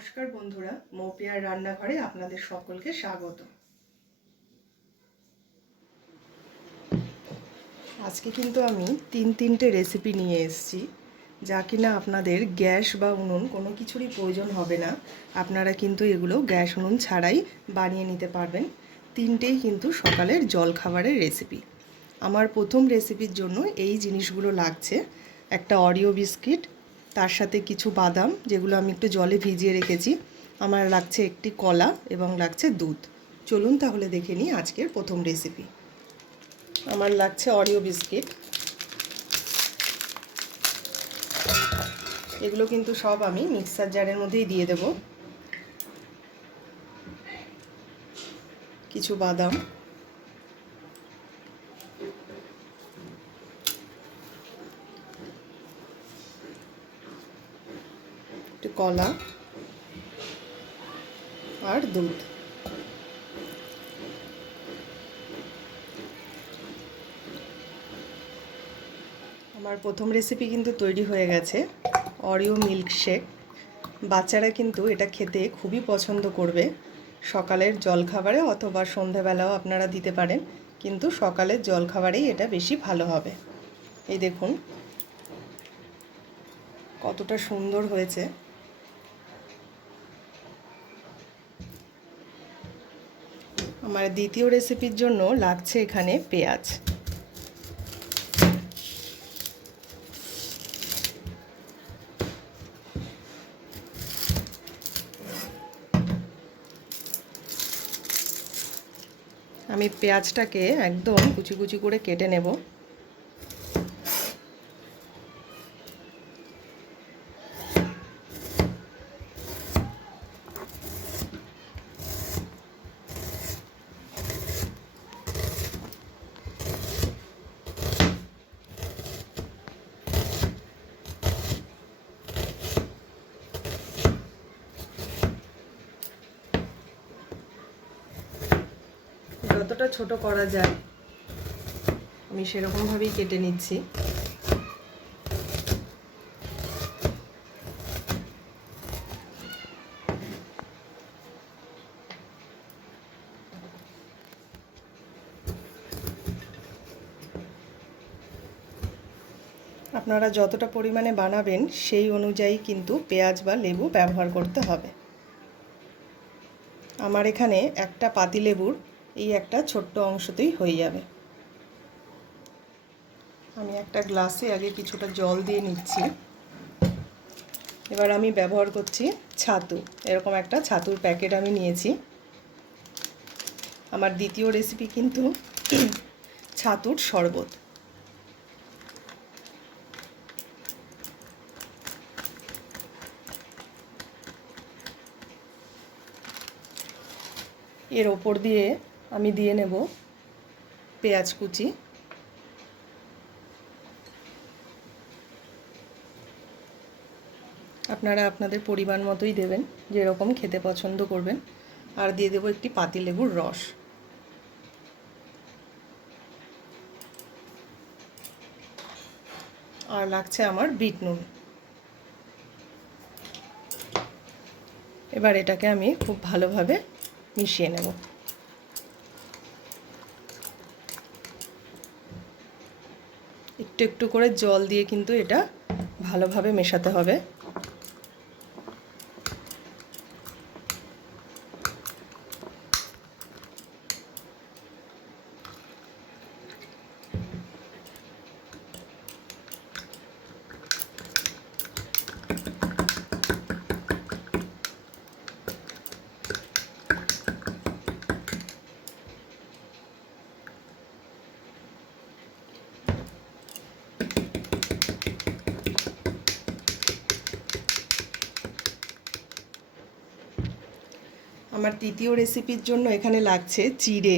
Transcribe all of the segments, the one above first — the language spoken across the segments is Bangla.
নমস্কার বন্ধুরা, মৌপিয়ার রান্নাঘরে আপনাদের সকলকে স্বাগত। আজকে কিন্তু আমি তিন তিনটে রেসিপি নিয়ে এসেছি, যা কিনা আপনাদের গ্যাস বা উনুন কোনো কিছুরই প্রয়োজন হবে না। আপনারা কিন্তু এগুলো গ্যাস উনুন ছাড়াই বানিয়ে নিতে পারবেন। তিনটেই কিন্তু সকালের জলখাবারের রেসিপি আমার প্রথম রেসিপির জন্য এই জিনিসগুলো লাগছে। একটা অরিও বিস্কিট তার সাথে কিছু বাদাম, যেগুলো আমি একটু জলে ভিজিয়ে রেখেছি। আমার লাগছে একটি কলা এবং লাগছে দুধ। চলুন তাহলে দেখে নিই আজকের প্রথম রেসিপি আমার লাগছে অরিও বিস্কিট এগুলো কিন্তু সব আমি মিক্সার জারের মধ্যেই দিয়ে দেব। কিছু বাদাম। কলা আর দুধ। আমার প্রথম রেসিপি কিন্তু তৈরি হয়ে গেছে অরিও মিল্ক শেক বাচ্চারা কিন্তু এটা খেতে খুবই পছন্দ করবে। সকালের জলখাবারে অথবা সন্ধেবেলাও আপনারা দিতে পারেন, কিন্তু সকালের জলখাবারেই এটা বেশি ভালো হবে। এই দেখুন, কতটা সুন্দর হয়েছে। আমার দ্বিতীয় রেসিপির জন্য লাগছে এখানে পেঁয়াজ। আমি পেঁয়াজটাকে একদম কুচি কুচি করে কেটে নেব। যতটা ছোট করা যায়, আমি সেরকমভাবেই কেটে নিচ্ছি। আপনারা যতটা পরিমাণে বানাবেন, সেই অনুযায়ী কিন্তু পেঁয়াজ বা লেবু ব্যবহার করতে হবে। আমার এখানে একটা পাতিলেবুর এই একটা ছোট্ট অংশতেই হয়ে যাবে। আমি একটা গ্লাসে আগে কিছুটা জল দিয়ে নিচ্ছি। এবার আমি ব্যবহার করছি ছাতু। এরকম একটা ছাতুর প্যাকেট আমি নিয়েছি। আমার দ্বিতীয় রেসিপি কিন্তু ছাতুর শরবত। এর ওপর দিয়ে আমি দিয়ে নেব পেঁয়াজ কুচি। আপনারা আপনাদের পরিমাণ মতোই দেবেন, যেরকম খেতে পছন্দ করবেন। আর দিয়ে দেবো একটি পাতিলেবুর রস। আর লাগছে আমার বিট নুন। এবার এটাকে আমি খুব ভালোভাবে মিশিয়ে নেব। একটু একটু করে জল দিয়ে কিন্তু এটা ভালোভাবে মেশাতে হবে। আমার তৃতীয় রেসিপির জন্য এখানে লাগছে চিড়ে,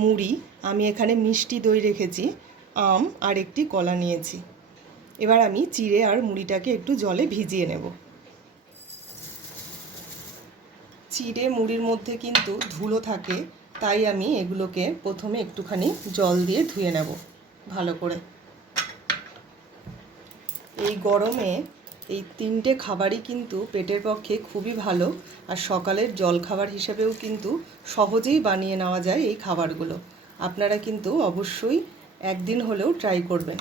মুড়ি। আমি এখানে মিষ্টি দই রেখেছি, আম আর একটি কলা নিয়েছি। এবার আমি চিড়ে আর মুড়িটাকে একটু জলে ভিজিয়ে নেব। চিড়ে, মুড়ির মধ্যে কিন্তু ধুলো থাকে, তাই আমি এগুলোকে প্রথমে একটুখানি জল দিয়ে ধুয়ে নেব ভালো করে। এই গরমে এই তিনটে খাবারই কিন্তু পেটের পক্ষে খুবই ভালো আর সকালের জলখাবার হিসেবেও কিন্তু সহজেই বানিয়ে নেওয়া যায় এই খাবারগুলো। আপনারা কিন্তু অবশ্যই একদিন হলেও ট্রাই করবেন।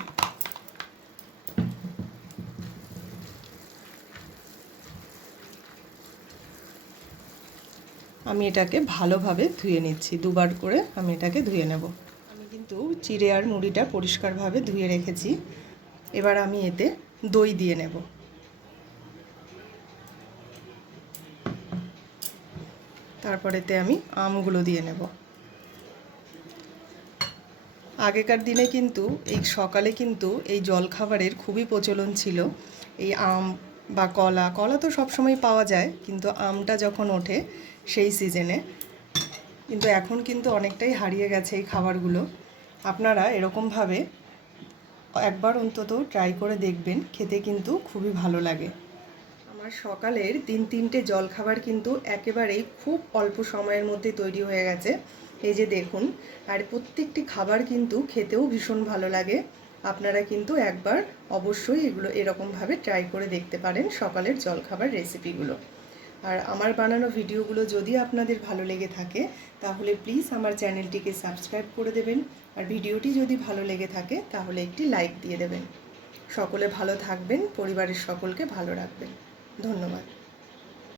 আমি এটাকে ভালোভাবে ধুয়ে নিচ্ছি। দুবার করে আমি এটাকে ধুয়ে নেব। আমি কিন্তু চিড়ে আর মুড়িটা পরিষ্কারভাবে ধুয়ে রেখেছি। এবার আমি এতে দই দিয়ে নেব। তারপরেতে আমি আমগুলো দিয়ে নেব। আগেকার দিনে কিন্তু, এই সকালে কিন্তু এই জলখাবারের খুবই প্রচলন ছিল। এই আম বা কলা কলা তো সবসময় পাওয়া যায়, কিন্তু আমটা যখন ওঠে সেই সিজনে, কিন্তু এখন কিন্তু অনেকটাই হারিয়ে গেছে এই খাবারগুলো। আপনারা এরকমভাবে একবার অন্তত ট্রাই করে দেখবেন, খেতে কিন্তু খুবই ভালো লাগে। আমার সকালের তিন তিনটে জলখাবার কিন্তু একেবারেই খুব অল্প সময়ের মধ্যে তৈরি হয়ে গেছে। এই যে দেখুন, আর প্রত্যেকটি খাবার কিন্তু খেতেও ভীষণ ভালো লাগে। আপনারা কিন্তু একবার অবশ্যই এগুলো এরকমভাবে ট্রাই করে দেখতে পারেন সকালের জলখাবার রেসিপিগুলো। আর আমার বানানো ভিডিওগুলো যদি আপনাদের ভালো লেগে থাকে, তাহলে প্লিজ আমার চ্যানেলটিকে সাবস্ক্রাইব করে দেবেন। আর ভিডিওটি যদি ভালো লেগে থাকে, তাহলে একটি লাইক দিয়ে দেবেন। সকলে ভালো থাকবেন, পরিবারের সকলকে ভালো রাখবেন। ধন্যবাদ।